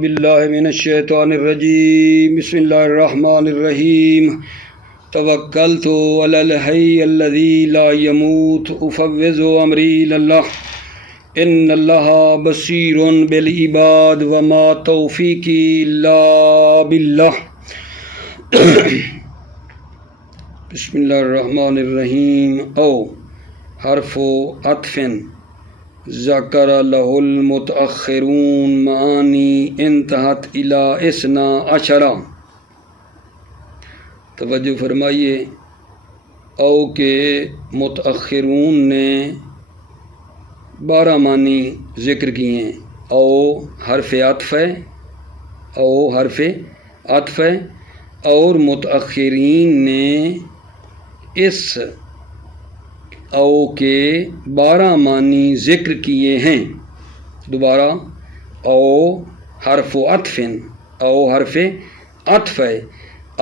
باللہ من الشیطان الرجیم بسم اللہ الرحمن الرحیم توکلت علی الحی الذی لا یموت افوض امری الی اللہ ان اللہ بصیر بالعباد وما توفیقی الا باللہ بسم اللہ الرحمن الرحیم او حرف عطف ذکر لہ المتأخرون معانی انتہت الی اثنا عشرہ۔ توجہ فرمائیے، او کے متأخرون نے 12 معنی ذکر کیے ہیں۔ او حرف عطف ہے، او حرف عطف ہے، اور متأخرین نے اس او کے 12 معنی ذکر کیے ہیں۔ دوبارہ، او حرف عطف، او حرف عطف ہے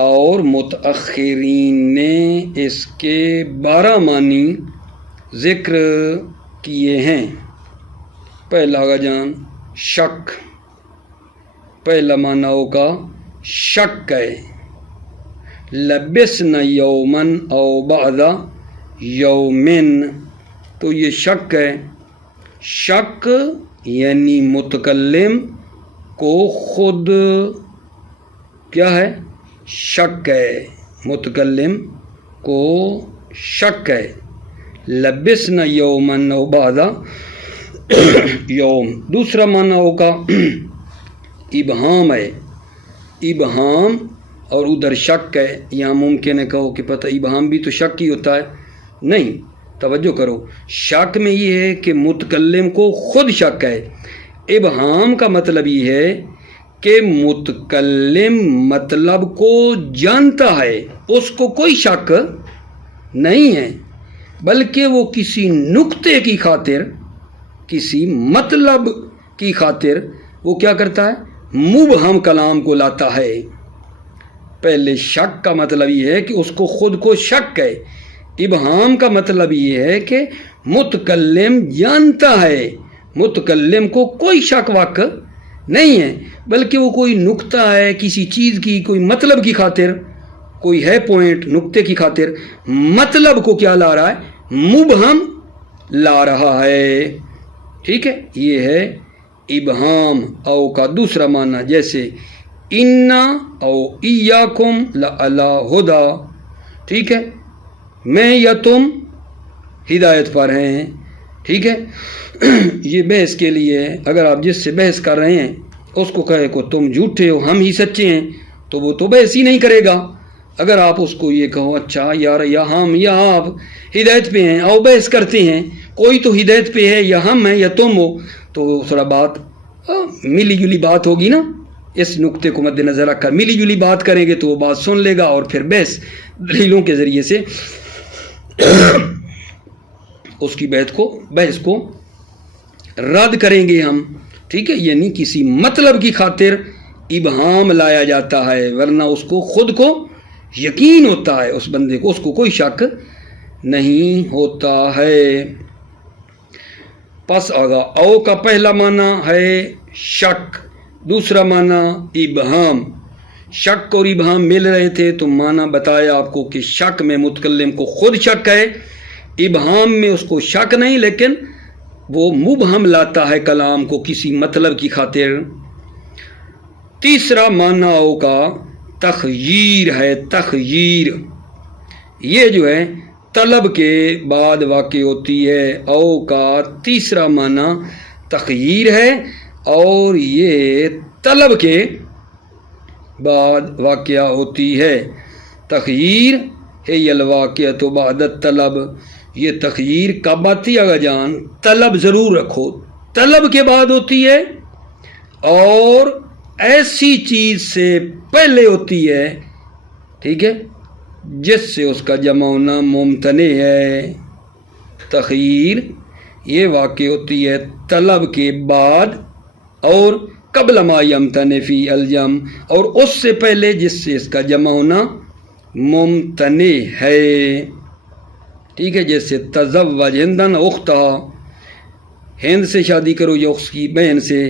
اور متأخرین نے اس کے 12 معنی ذکر کیے ہیں۔ پہلا آگا جان شک، پہلا معنی او کا شک ہے۔ لبسنا یومن او بعد یومن، تو یہ شک ہے۔ شک یعنی متکلم کو خود کیا ہے؟ شک ہے، متکلم کو شک ہے۔ لبسنا یومن او بعد یوم۔ دوسرا معنی ہوگا ابہام ہے، ابہام، اور ادھر شک ہے۔ یہاں ممکن ہے کہو کہ پتہ ابہام بھی تو شک ہی ہوتا ہے، نہیں، توجہ کرو، شک میں یہ ہے کہ متکلم کو خود شک ہے۔ ابہام کا مطلب یہ ہے کہ متکلم مطلب کو جانتا ہے، اس کو کوئی شک نہیں ہے، بلکہ وہ کسی نکتے کی خاطر، کسی مطلب کی خاطر وہ کیا کرتا ہے؟ مبہم کلام کو لاتا ہے۔ پہلے شک کا مطلب یہ ہے کہ اس کو خود کو شک ہے۔ ابہام کا مطلب یہ ہے کہ متکلم جانتا ہے، متکلم کو کوئی شک واقع نہیں ہے، بلکہ وہ کوئی نکتہ ہے، کسی چیز کی کوئی مطلب کی خاطر، کوئی ہے پوائنٹ، نکتے کی خاطر مطلب کو کیا لا رہا ہے؟ مبہم لا رہا ہے۔ ٹھیک ہے، یہ ہے ابہام او کا دوسرا معنی، جیسے انا او ایاکم لعلی ہدی، ٹھیک ہے، میں یا تم ہدایت پر ہیں۔ ٹھیک ہے، یہ بحث کے لیے اگر آپ جس سے بحث کر رہے ہیں اس کو کہے کو تم جھوٹے ہو ہم ہی سچے ہیں، تو وہ تو بحث ہی نہیں کرے گا۔ اگر آپ اس کو یہ کہو اچھا یار یا ہم یا آپ ہدایت پہ ہیں، آؤ بحث کرتے ہیں، کوئی تو ہدایت پہ ہے، یا ہم ہیں یا تم ہو، تو تھوڑا بات ملی جلی بات ہوگی نا۔ اس نقطے کو مد نظر رکھ کر ملی جلی بات کریں گے تو وہ بات سن لے گا، اور پھر بحث دلیلوں کے ذریعے سے اس کی بحث کو رد کریں گے ہم۔ ٹھیک ہے، یعنی کسی مطلب کی خاطر ابہام لایا جاتا ہے، ورنہ اس کو خود کو یقین ہوتا ہے، اس بندے کو، اس کو کوئی شک نہیں ہوتا ہے۔ پس آگا او کا پہلا معنی ہے شک، دوسرا معنی ابہام۔ شک اور ابہام مل رہے تھے تو معنی بتایا آپ کو کہ شک میں متکلم کو خود شک ہے، ابہام میں اس کو شک نہیں، لیکن وہ مبہم لاتا ہے کلام کو کسی مطلب کی خاطر۔ تیسرا معنی او کا تخییر ہے، تخییر، یہ جو ہے طلب کے بعد واقع ہوتی ہے۔ او کا تیسرا معنی تخییر ہے، اور یہ طلب کے بعد واقع ہوتی ہے۔ تخییر ہے الواقعۃ بعد الطلب، یہ تخییر کب آتی ہے جان؟ طلب ضرور رکھو، طلب کے بعد ہوتی ہے، اور ایسی چیز سے پہلے ہوتی ہے، ٹھیک ہے، جس سے اس کا جمع ہونا ممتنع ہے۔ تخییر یہ واقع ہوتی ہے طلب کے بعد، اور قبل ما یمتنع فی الجم، اور اس سے پہلے جس سے اس کا جمع ہونا ممتنع ہے۔ ٹھیک ہے، جیسے تزوج ہندن اختہا، ہند سے شادی کرو یا اس کی بہن سے،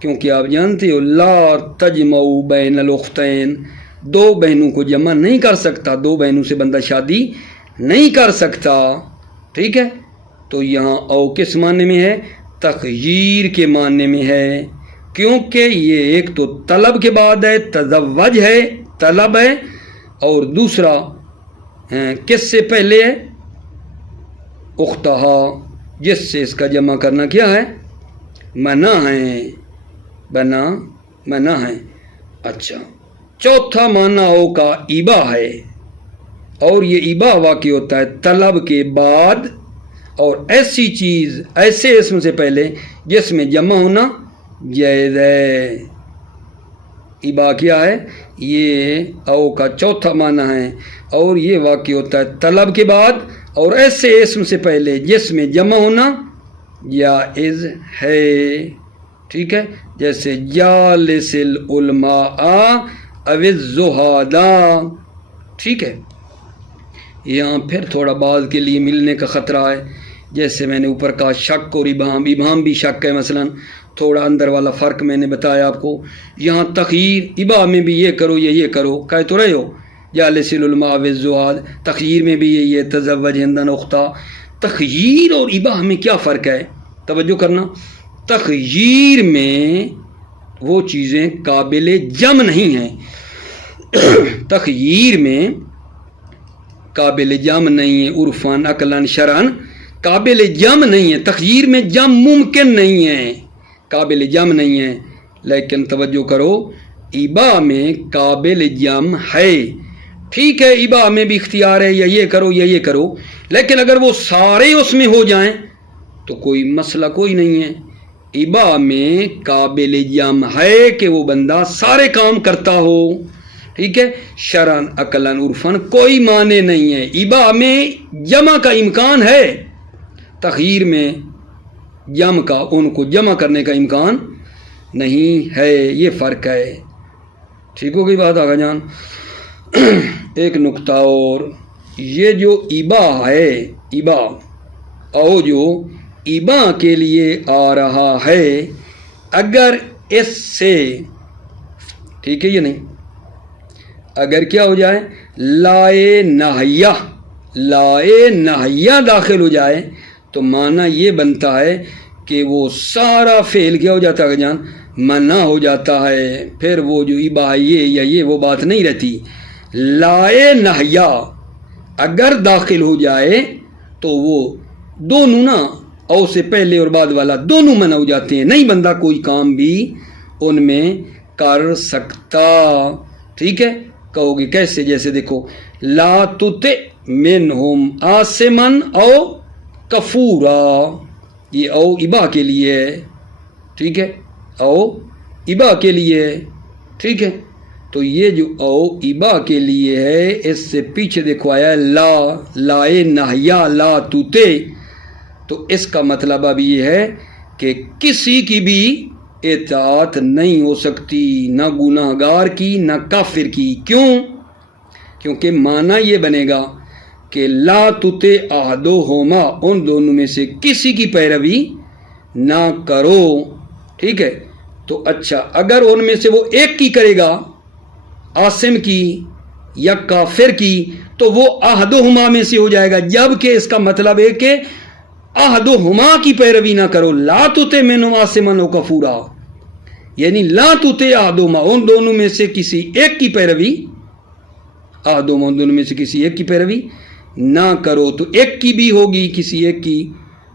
کیونکہ آپ جانتے ہو لا تجمعوا بین الاختین، دو بہنوں کو جمع نہیں کر سکتا، دو بہنوں سے بندہ شادی نہیں کر سکتا، ٹھیک ہے۔ تو یہاں او کس معنی میں ہے؟ تخییر کے معنی میں ہے، کیونکہ یہ ایک تو طلب کے بعد ہے، تزوج ہے، طلب ہے، اور دوسرا کس سے پہلے ہے؟ اختہا، جس سے اس کا جمع کرنا کیا ہے؟ منع ہے، منع ہے۔ اچھا، چوتھا معنی او کا ایبا ہے، اور یہ ایبا واقع ہوتا ہے طلب کے بعد، اور ایسی چیز، ایسے اسم سے پہلے جس میں جمع ہونا جائز ہے۔ ایبا کیا ہے؟ یہ او کا چوتھا معنی ہے، اور یہ واقع ہوتا ہے طلب کے بعد اور ایسے اسم سے پہلے جس میں جمع ہونا جائز ہے، ٹھیک ہے۔ جیسے جالس العلماء او الزہادا، ٹھیک ہے۔ یہاں پھر تھوڑا بعض کے لیے ملنے کا خطرہ ہے، جیسے میں نے اوپر کہا شک اور ابہام، ابہام بھی شک ہے، مثلا تھوڑا اندر والا فرق میں نے بتایا آپ کو۔ یہاں تخییر، ابا میں بھی یہ کرو یا یہ کرو، کہہ تو رہے ہو جالس العلماء او الزہاد، تخییر میں بھی یہی ہے تزوج ہندن اختہ۔ تخییر اور ابا میں کیا فرق ہے؟ توجہ کرنا، تخییر میں وہ چیزیں قابل جمع نہیں ہیں، تخییر میں قابل جمع نہیں ہے، عرفاً عقلاً شرعاً قابل جمع نہیں ہے، تخییر میں جمع ممکن نہیں ہے، قابل جمع نہیں ہے۔ لیکن توجہ کرو، ایبا میں قابل جمع ہے، ٹھیک ہے، ایبا میں بھی اختیار ہے یا یہ کرو یا یہ کرو، لیکن اگر وہ سارے اس میں ہو جائیں تو کوئی مسئلہ کوئی نہیں ہے۔ ایبا میں قابل جمع ہے کہ وہ بندہ سارے کام کرتا ہو، ٹھیک ہے، شرعاً عقلاً عرفاً کوئی معنی نہیں ہے، ایبا میں جمع کا امکان ہے، تخییر میں جمع کا، ان کو جمع کرنے کا امکان نہیں ہے، یہ فرق ہے، ٹھیک ہو گئی بات آگا جان۔ ایک نقطہ اور، یہ جو ایبا ہے، ایبا او جو ایبا کے لیے آ رہا ہے، اگر اس سے، ٹھیک ہے یہ نہیں، اگر کیا ہو جائے لائے نہیہ، لائے نہیہ داخل ہو جائے تو معنی یہ بنتا ہے کہ وہ سارا فعل کیا ہو جاتا ہے جان؟ منع ہو جاتا ہے، پھر وہ جو ایبا یہ یا یہ وہ بات نہیں رہتی۔ لائے نہیہ اگر داخل ہو جائے تو وہ دونوں نا، او سے پہلے اور بعد والا دونوں منع ہو جاتے ہیں، نہیں بندہ کوئی کام بھی ان میں کر سکتا، ٹھیک ہے۔ کہو گے کیسے؟ جیسے دیکھو لا تطع منہم آثما او کفورا، یہ او ایبا کے لیے ہے، ٹھیک ہے، او ایبا کے لیے ہے، ٹھیک ہے۔ تو یہ جو او ایبا کے لیے ہے، اس سے پیچھے دیکھو آیا ہے لا، لائے نہیہ لا تطع، تو اس کا مطلب اب یہ ہے کہ کسی کی بھی اطاعت نہیں ہو سکتی، نہ گناہ گار کی نہ کافر کی۔ کیوں؟ کیونکہ معنی یہ بنے گا کہ لا تطع احدہما، ان دونوں میں سے کسی کی پیروی نہ کرو، ٹھیک ہے۔ تو اچھا، اگر ان میں سے وہ ایک کی کرے گا، عاصم کی یا کافر کی، تو وہ احدہما میں سے ہو جائے گا، جبکہ اس کا مطلب ہے کہ احدہما کی پیروی نہ کرو، لا تطع منہم عاصما و کفورا، یعنی لا تطع احدہما، ان دونوں میں سے کسی ایک کی پیروی، احدہما ان دونوں میں سے کسی ایک کی پیروی نہ کرو، تو ایک کی بھی ہوگی کسی ایک کی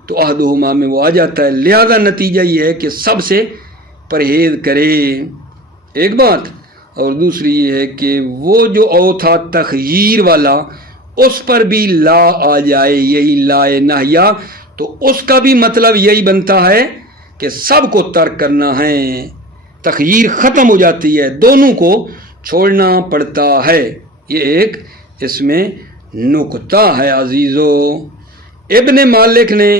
تو احدہما میں وہ آ جاتا ہے، لہذا نتیجہ یہ ہے کہ سب سے پرہیز کرے، ایک بات۔ اور دوسری یہ ہے کہ وہ جو او تھا تخییر والا، اس پر بھی لا آ جائے، یہی لائے نہیہ، تو اس کا بھی مطلب یہی بنتا ہے کہ سب کو ترک کرنا ہے، تخییر ختم ہو جاتی ہے، دونوں کو چھوڑنا پڑتا ہے، یہ ایک اس میں نکتہ ہے عزیزو۔ ابن مالک نے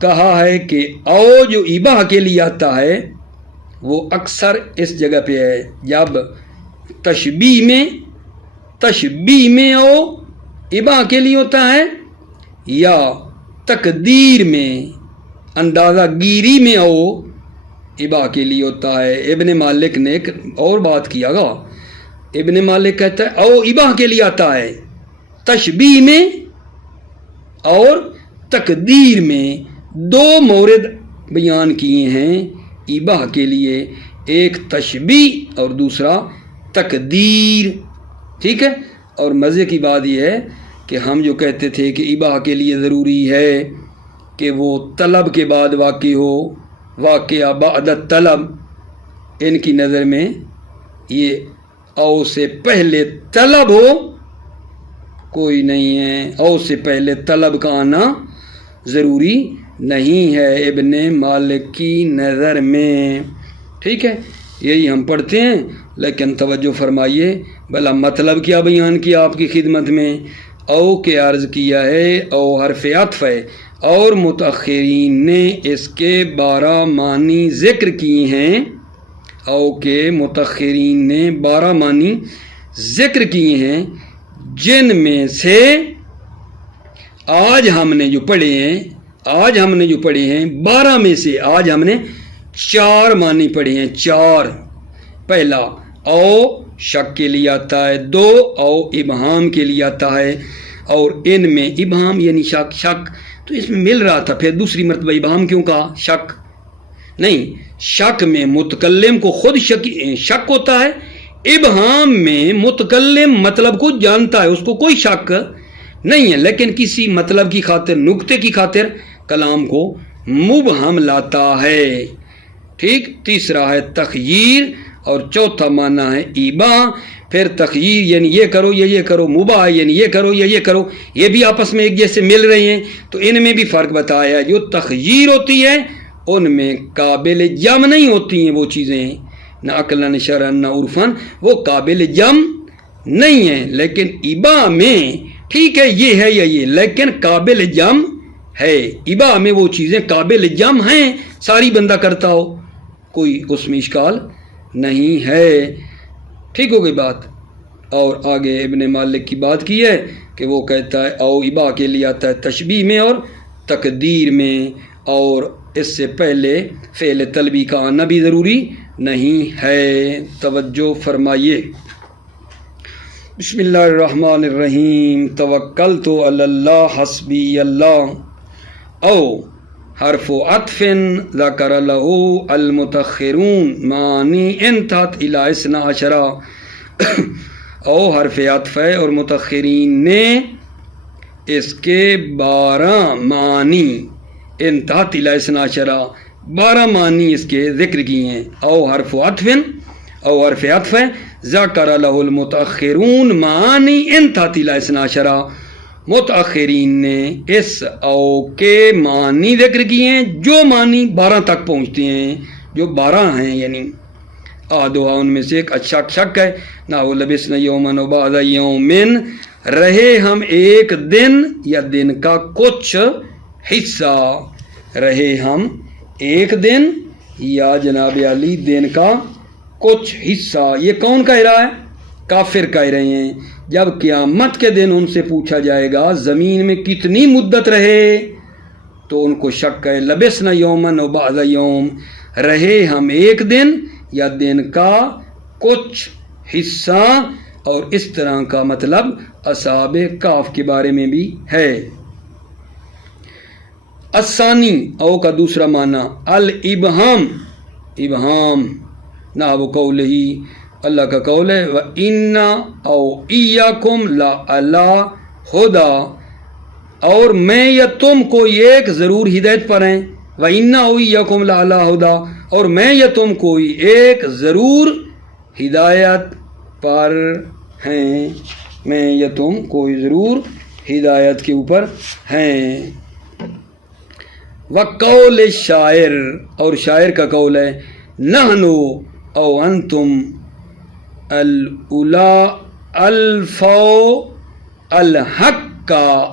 کہا ہے کہ او جو ایبا کے لیے آتا ہے وہ اکثر اس جگہ پہ ہے، جب تشبیہ میں او ایبا کے لیے ہوتا ہے، یا تقدیر میں اندازہ گیری میں او ابا کے لیے ہوتا ہے. ابن مالک نے ایک اور بات کیا گا. ابن مالک کہتا ہے او ابا کے لیے آتا ہے تشبیہ میں اور تقدیر میں. دو مورد بیان کیے ہیں ابا کے لیے, ایک تشبیہ اور دوسرا تقدیر. ٹھیک ہے. اور مزے کی بات یہ ہے کہ ہم جو کہتے تھے کہ ابا کے لیے ضروری ہے کہ وہ طلب کے بعد واقع ہو, واقعہ بعد طلب, ان کی نظر میں یہ او سے پہلے طلب ہو کوئی نہیں ہے. او سے پہلے طلب کا آنا ضروری نہیں ہے ابن مالک کی نظر میں. ٹھیک ہے. یہی ہم پڑھتے ہیں, لیکن توجہ فرمائیے بھلا مطلب کیا بیان کیا آپ کی خدمت میں. او کے عرض کیا ہے او حرف عطف ہے اور متأخرین نے اس کے 12 معنی ذکر کیے ہیں. او کے متأخرین نے 12 معنی ذکر کیے ہیں, جن میں سے آج ہم نے جو پڑھے ہیں 12 میں سے آج ہم نے 4 معنی پڑھے ہیں. 4. پہلا او شک کے لیے آتا ہے, 2 او ابہام کے لیے آتا ہے, اور ان میں ابہام یعنی شک تو اس میں مل رہا تھا, پھر دوسری مرتبہ ابہام کیوں کہا؟ شک نہیں, شک میں متکلم کو خود شک ہوتا ہے, ابہام میں متکلم مطلب کو جانتا ہے, اس کو کوئی شک نہیں ہے, لیکن کسی مطلب کی خاطر, نکتے کی خاطر کلام کو مبہم لاتا ہے. ٹھیک. تیسرا ہے تخییر اور چوتھا معنی ہے ایبا. پھر تخییر یعنی یہ کرو یا یہ کرو, مباح یعنی یہ کرو یا یہ کرو, یہ بھی آپس میں ایک جیسے مل رہے ہیں, تو ان میں بھی فرق بتایا. جو تخییر ہوتی ہے ان میں قابل جم نہیں ہوتی ہیں وہ چیزیں, نہ عقلاً نہ شرعاً نہ عرفاً, وہ قابل جم نہیں ہیں. لیکن ایبا میں ٹھیک ہے یہ ہے یا یہ, لیکن قابل جم ہے. ایبا میں وہ چیزیں قابل جم ہیں, ساری بندہ کرتا ہو, کوئی اس میں اشکال نہیں ہے. ٹھیک ہو گئی بات. اور آگے ابن مالک کی بات کی ہے کہ وہ کہتا ہے او ابا کے لیے آتا ہے تشبیہ میں اور تقدیر میں, اور اس سے پہلے فعل طلبی کا آنا بھی ضروری نہیں ہے. توجہ فرمائیے. بسم اللہ الرحمن الرحیم. توکلت علی اللہ حسبی اللہ. او حرف عطف ذکر له المتأخرون معنی انتہت الی 12. او حرف عطف ہے اور متأخرین نے اس کے 12 معنی انتہت الی 12 معنی اس کے ذکر کیے ہیں. او حرف عطف ہے ذکر له المتأخرون معنی انتہت الی 12. متأخرین نے اس او کے معنی ذکر کیے ہیں جو معنی 12 تک پہنچتے ہیں, جو 12 ہیں, یعنی آدھا ان میں سے ایک اچھا شک ہے. نہ وہ لبسنا یومن و بعض یومن, رہے ہم ایک دن یا دن کا کچھ حصہ. رہے ہم ایک دن یا جناب علی دن کا کچھ حصہ. یہ کون کہہ رہا ہے؟ کافر کہہ رہے ہیں. جب قیامت کے دن ان سے پوچھا جائے گا زمین میں کتنی مدت رہے, تو ان کو شک ہے. لبسنا یومن و بعض یوم, رہے ہم ایک دن یا دن کا کچھ حصہ. اور اس طرح کا مطلب اصحاب کاف کے بارے میں بھی ہے. الثانی او کا دوسرا معنی الابہام, ابہام. نہ وہ قول ہی اللہ کا قول ہے وَإِنَّا أَوْ إِيَّاكُمْ لَعَلَىٰ هُدًى, اور میں یا تم کوئی ایک ضرور ہدایت پر ہیں. وَإِنَّا أَوْ إِيَّاكُمْ لَعَلَىٰ هُدًى, اور میں یا تم کوئی ایک ضرور ہدایت پر ہیں. میں یا تم کوئی ضرور ہدایت کے اوپر ہیں. وَقَوْلِ الشاعر, اور شاعر کا قول ہے نحنو او انتم الاولا الفو الحق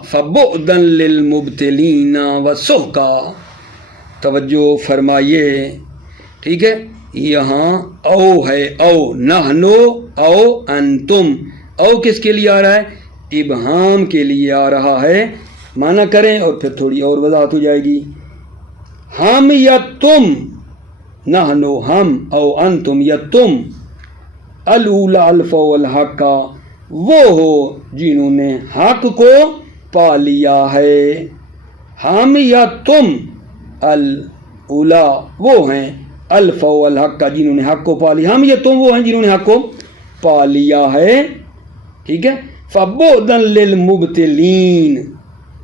فبعدا للمبتلین وسحقا. توجہ فرمائیے. ٹھیک ہے. یہاں او ہے, او نحنو او انتم. او کس کے لیے آ رہا ہے؟ ابہام کے لیے آ رہا ہے. معنی کریں اور پھر تھوڑی اور وضاحت ہو جائے گی. ہم یا تم، نحنو ہم، او انتم یا تم، الاولا الف والحق کا وہ ہو جنہوں نے حق کو پا لیا ہے. ہم یا تم الاولا وہ ہیں، الف والحق کا جنہوں نے حق کو پا لیا. ہم یا تم وہ ہیں جنہوں نے حق کو پا لیا ہے. ٹھیک ہے. فبعداً للمبتلین.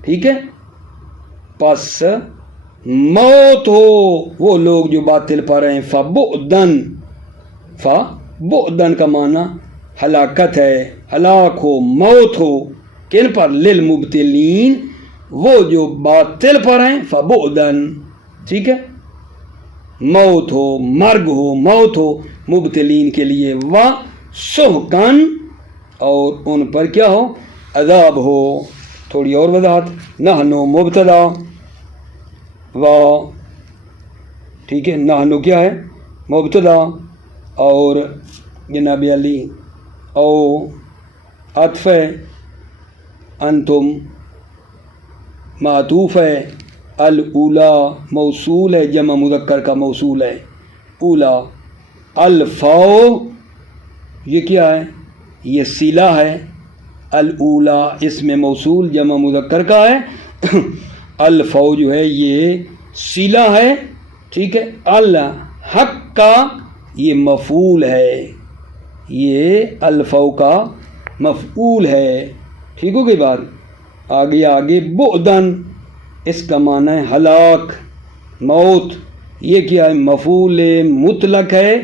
ٹھیک ہے. پس موت ہو وہ لوگ جو باطل پر ہیں. فبعداً کا معنی ہلاکت ہے، ہلاک ہو، موت ہو. کن پر؟ للمبتلین، وہ جو باطل پر ہیں. فبعداً، ٹھیک ہے، موت ہو، مرگ ہو، موت ہو مبتلین کے لیے. وسحقاً، اور ان پر کیا ہو؟ عذاب ہو. تھوڑی اور وضاحت. نحنو مبتدا، ٹھیک ہے، نحنو کیا ہے؟ مبتدا، اور جناب علی او عطف ہے، انتم معطوف ہے، الاولا موصول ہے، جمع مذکر کا موصول ہے اولا. الفاؤ یہ کیا ہے؟ یہ صلہ ہے. الاولا اسم موصول جمع مذکر کا ہے. الفاؤ جو ہے یہ صلہ ہے. ٹھیک ہے. الحق کا یہ مفعول ہے، یہ الفاؤ کا مفعول ہے. ٹھیک ہو گئی بات. آگے بعداً اس کا معنی ہے ہلاک، موت. یہ کیا ہے؟ مفعول مطلق ہے،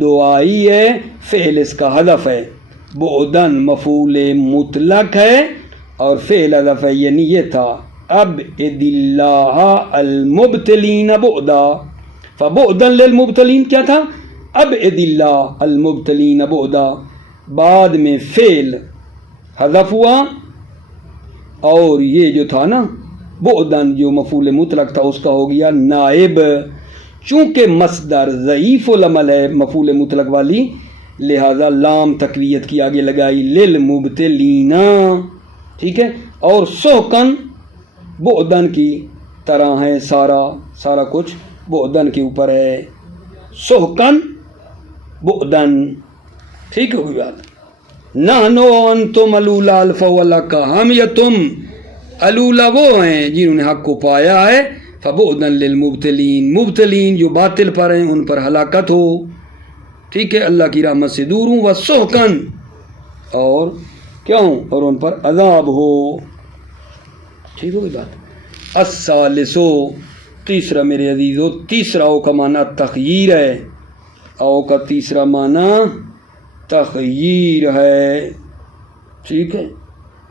دعائی ہے، فعل اس کا حذف ہے. بعداً مفعول مطلق ہے اور فعل حذف ہے. یعنی یہ تھا ابعد اللہ المبتلین بعدا. فبعداً للمبتلین کیا تھا؟ ابعد اللہ المبتلین بعدا. بعد میں فعل حذف ہوا، اور یہ جو تھا نا بعداً جو مفعول مطلق تھا اس کا ہو گیا نائب. چونکہ مصدر ضعیف العمل ہے مفعول مطلق والی، لہذا لام تقویت کی آگے لگائی للمبتلین. ٹھیک ہے. اور سحقاً بعداً کی طرح ہے، سارا کچھ بعداً کے اوپر ہے. سحقاً بعداً. ٹھیک ہوگی بات. نحنو انتم الاولا الف والحق کا، ہم یا تم الاولا وہ ہیں جنہوں نے حق کو پایا ہے. فبعداً للمبتلین، مبتلین جو باطل پر ہیں ان پر ہلاکت ہو. ٹھیک ہے، اللہ کی رحمت سے دور ہوں. وسحقاً، اور کیا ہوں؟ اور ان پر عذاب ہو. ٹھیک ہوگی بات. الثالثو، تیسرا میرے عزیزو، تیسرا او کا معنی تخییر ہے. او کا تیسرا معنی تخییر ہے. ٹھیک ہے.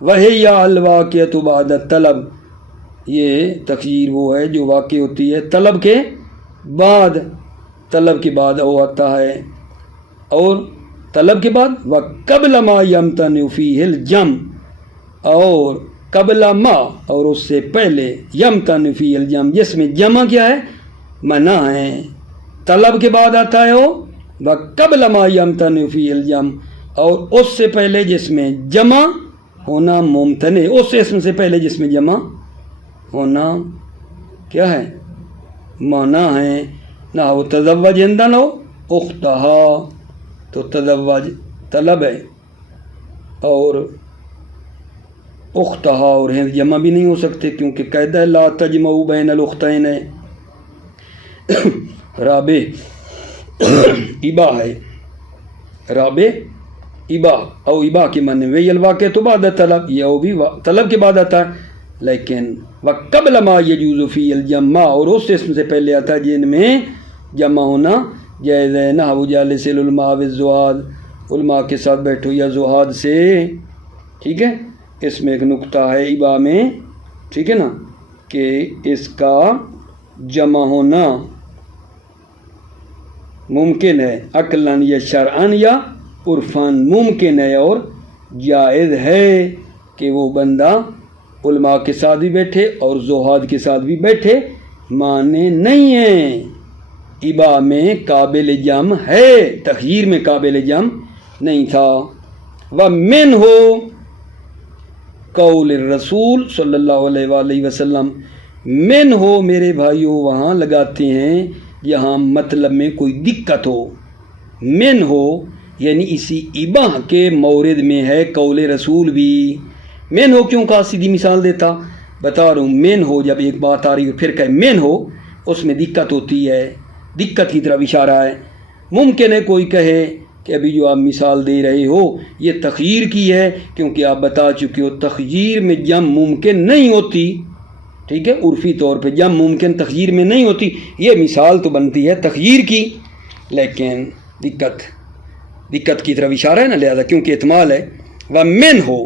وہی الواقعۃ بعد الطلب، یہ تخییر وہ ہے جو واقع ہوتی ہے طلب کے بعد. طلب کے بعد او آتا ہے، اور طلب کے بعد وقبل ما یمتنع فیہ الجمع، اور قبل ما، اور اس سے پہلے یمتنع فیہ الجمع جس میں جمع کیا ہے؟ منع ہے. طلب کے بعد آتا ہے وہ وقبل ما یمتنع فیہ الجمع، اور اس سے پہلے جس میں جمع ہونا ممتنع. اس اسم سے پہلے جس میں جمع ہونا کیا ہے؟ منع ہے. نہ وہ تزوج ہندن ہو اختہا، تو تزوج طلب ہے، اور اختہا اور ہند جمع بھی نہیں ہو سکتے کیونکہ قاعدہ لا تجمعوا بین الاختین ہے. رابع ابا ہے. رابع ابا، او ابا کے معنی وہی الواقع تو بعد طلب، یہ او بھی طلب کے بعد آتا ہے. لیکن وقبل ما یجوز فی الجمع، اور اس اسم سے پہلے آتا ہے جن میں جمع ہونا جائز ہے. نحو جالس العلماء والزہاد، علماء کے ساتھ بیٹھو یا زہاد سے. ٹھیک ہے. اس میں ایک نقطہ ہے ابا میں، ٹھیک ہے نا، کہ اس کا جمع ہونا ممکن ہے عقلاً یا شرعاً یا عرفاً. ممکن ہے اور جائز ہے کہ وہ بندہ علماء کے ساتھ بھی بیٹھے اور زہاد کے ساتھ بھی بیٹھے، معنی نہیں ہیں. ابا میں قابل جمع ہے، تخییر میں قابل جمع نہیں تھا. ومن ہو قول الرسول صلی اللہ علیہ وآلہ وسلم، من ہو میرے بھائیوں وہاں لگاتے ہیں یہاں مطلب میں کوئی دقت ہو. من ہو یعنی اسی اباہ کے مورد میں ہے قول رسول بھی. من ہو کیوں کہا؟ سیدھی مثال دیتا بتا رہا ہوں. من ہو جب ایک بات آ رہی ہو پھر کہ من ہو، اس میں دقت ہوتی ہے، دقت کی طرف اشارہ ہے. ممکن ہے کوئی کہے کہ ابھی جو آپ مثال دے رہے ہو یہ تخییر کی ہے، کیونکہ آپ بتا چکے ہو تخییر میں جم ممکن نہیں ہوتی. ٹھیک ہے، عرفی طور پہ جم ممکن تخییر میں نہیں ہوتی. یہ مثال تو بنتی ہے تخییر کی، لیکن دقت کی طرف اشارہ ہے نا، لہذا کیونکہ احتمال ہے. وَمِنْ ہو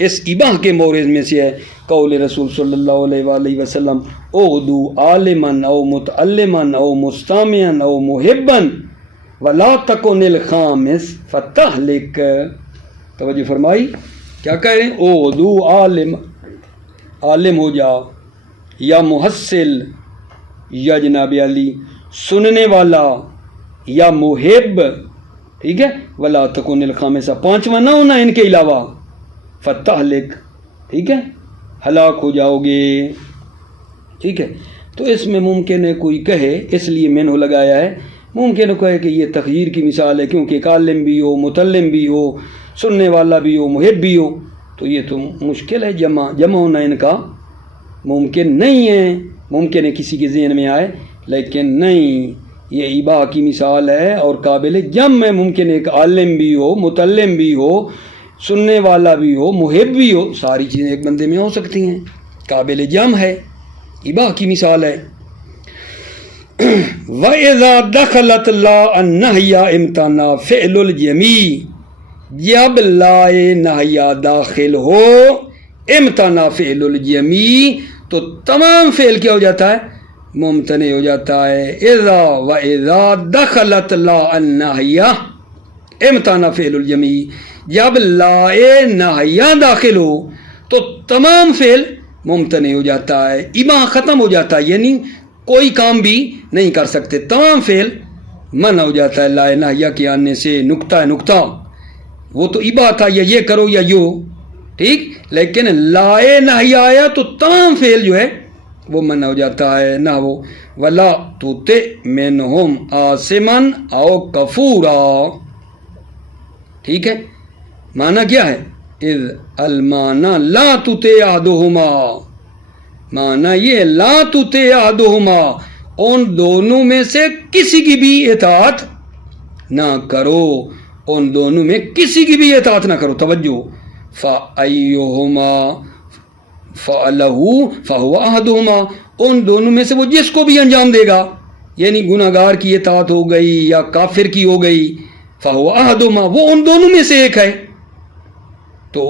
اس اباہ کے مورد میں سے ہے قول رسول صلی اللہ علیہ وآلہ وسلم اغدو عالماً او متعلماً او مستامعاً او محباً ولا تکن الخامس فتہلک. توجہ فرمائی کیا کہہ رہے ہیں؟ اغدو عالم ہو جا، یا محصل، یا جناب علی سننے والا، یا محب. ٹھیک ہے، ولا تکن الخامسہ پانچواں نہ ہونا ان کے علاوہ. فتہلک، ٹھیک ہے، ہلاک ہو جاؤ گے. ٹھیک ہے، تو اس میں ممکن ہے کوئی کہے، اس لیے میں نے لگایا ہے، ممکن ہے کہے کہ یہ تخییر کی مثال ہے کیونکہ ایک عالم بھی ہو، متعلم بھی ہو، سننے والا بھی ہو، محب بھی ہو، تو یہ تو مشکل ہے جمع ہونا ان کا ممکن نہیں ہے. ممکن ہے کسی کے ذہن میں آئے، لیکن نہیں، یہ اباہ کی مثال ہے اور قابل جمع ہے. ممکن ایک عالم بھی ہو، متعلم بھی ہو، سننے والا بھی ہو، محب بھی ہو، ساری چیزیں ایک بندے میں ہو سکتی ہیں. قابل جمع ہے، اباہ کی مثال ہے. وَإِذَا دَخَلَتْ لَا النَّهْيَ امتانا فعل الجمی، جب لا نہیہ داخل ہو امتانا فعل الجمی تو تمام فعل کیا ہو جاتا ہے؟ ممتنع ہو جاتا ہے. اذا وَإِذَا دَخَلَتْ لَا النَّهْيَ امتانا فعل الجمی، جب لا نہیہ داخل ہو تو تمام فعل ممتنع ہو جاتا ہے، اباہ ختم ہو جاتا ہے، یعنی کوئی کام بھی نہیں کر سکتے، تمام فعل منع ہو جاتا ہے لا نہیہ کے آنے سے. نقطہ ہے نقطہ، وہ تو اباہ تھا یا یہ کرو یا یو، ٹھیک، لیکن لا نہیہ آیا تو تمام فعل جو ہے وہ منع ہو جاتا ہے. نہ وہ ولا تطع منہم آثما او کفورا. ٹھیک ہے، معنی کیا ہے؟ اذ المعنی لا تطع احدہما، معنی یہ لا تطع احدہما، ان دونوں میں سے کسی کی بھی اطاعت نہ کرو، ان دونوں میں کسی کی بھی اطاعت نہ کرو. توجہ، فَأَيُّهُمَا فَعَلَهُ فَهُوَ أَحَدُهُمَا، ان دونوں میں سے وہ جس کو بھی انجام دے گا، یعنی گناہ گار کی اطاعت ہو گئی یا کافر کی ہو گئی، فَهُوَ أَحَدُهُمَا، وہ ان دونوں میں سے ایک ہے. تو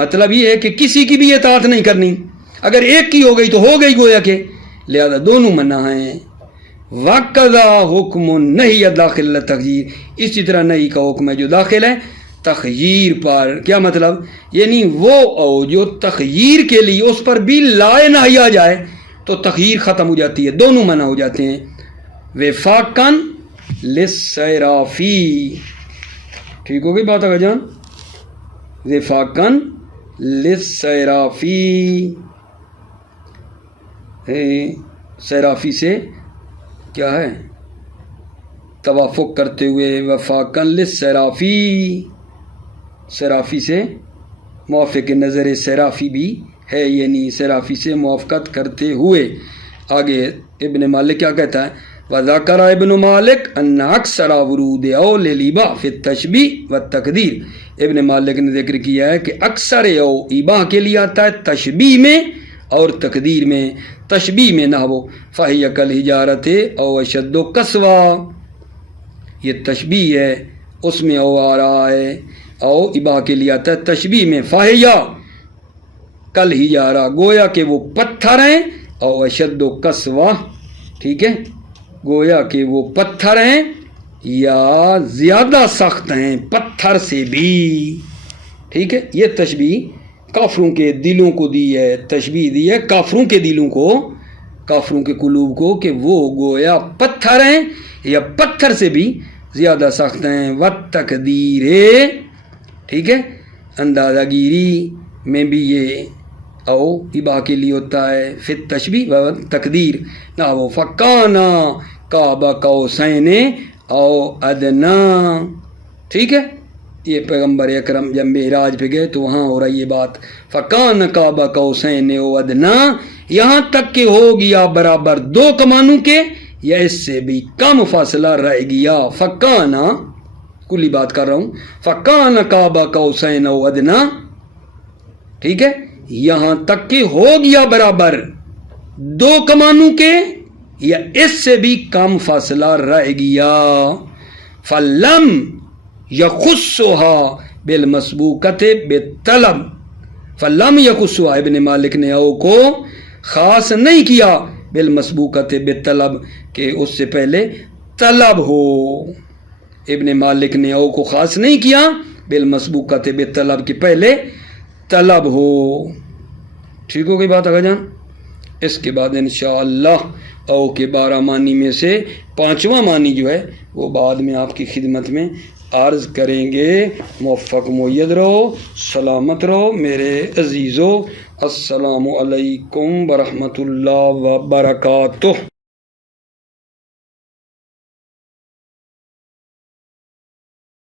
مطلب یہ ہے کہ کسی کی بھی اطاعت نہیں کرنی، اگر ایک کی ہو گئی تو ہو گئی گویا کہ، لہذا دونوں منع ہیں. وَقَضَا حُکْمٌ نَہِیَ داخل تخییر، اسی طرح نہیں کا حکم ہے جو داخل ہے تخییر پر. کیا مطلب؟ یعنی وہ جو تخییر کے لیے اس پر بھی لا نہیہ آ جائے تو تخییر ختم ہو جاتی ہے، دونوں منع ہو جاتے ہیں. وفاقاً للصرافی، ٹھیک ہو گئی بات آگا جان؟ وفاقاً للصرافی، صرافی سے کیا ہے؟ توافق کرتے ہوئے. وفاقاً للصرافی، صرافی سے موافق نظر صرافی بھی ہے، یعنی صرافی سے موافقت کرتے ہوئے. آگے ابن مالک کیا کہتا ہے؟ وذکر ابن مالک ان اکثر ورود او للاباہ فی التشبیہ والتقدیر، ابن مالک نے ذکر کیا ہے کہ اکثر او اباہ کے لیے آتا ہے تشبیہ میں اور تقدیر میں. تشبیہ میں نہ ہو فہی کالحجارۃ او اشد قسوہ، یہ تشبیہ ہے، اس میں او آ رہا ہے، او اباہ کے لیے آتا ہے تشبیہ میں. فہیا کالحجارہ، گویا کہ وہ پتھر ہیں، او اشد قسوہ، ٹھیک ہے، گویا کہ وہ پتھر ہیں یا زیادہ سخت ہیں پتھر سے بھی. ٹھیک ہے، یہ تشبیہ کافروں کے دلوں کو دی ہے، تشبیہ دی ہے کافروں کے دلوں کو، کافروں کے قلوب کو، کہ وہ گویا پتھر ہیں یا پتھر سے بھی زیادہ سخت ہیں. والتقدیر، ٹھیک ہے، اندازہ گیری میں بھی یہ او اباہ کے لیے ہوتا ہے فی التشبیہ و تقدیر نہ وہ فکانا قاب قوسین او ادنا. ٹھیک ہے، یہ پیغمبر اکرم جب معراج پہ گئے تو وہاں ہو رہا یہ بات فکان قاب قوسین او ادنا، یہاں تک کہ ہو گیا برابر 2 کمانوں کے یا اس سے بھی کم فاصلہ رہ گیا. فکانا کلی بات کر رہا ہوں، فکان قاب قوسین او ادنا، ٹھیک ہے، یہاں تک کہ ہو گیا برابر 2 کمانوں کے یا اس سے بھی کم فاصلہ رہ گیا. فلم یخصها بالمسبوقۃ بالطلب، فلم یخصها ابن مالک نے او کو خاص نہیں کیا بالمسبوقۃ بالطلب کہ اس سے پہلے طلب ہو. ابن مالک نے او کو خاص نہیں کیا بالمسبوقۃ بالطلب کہ پہلے طلب ہو. ٹھیک ہو گئی بات آگا جان. اس کے بعد انشاءاللہ او کے 12 معنی میں سے 5واں معنی جو ہے وہ بعد میں آپ کی خدمت میں عرض کریں گے. موفق مؤید رہو، سلامت رہو میرے عزیزو. السلام علیکم ورحمۃ اللہ وبرکاتہ.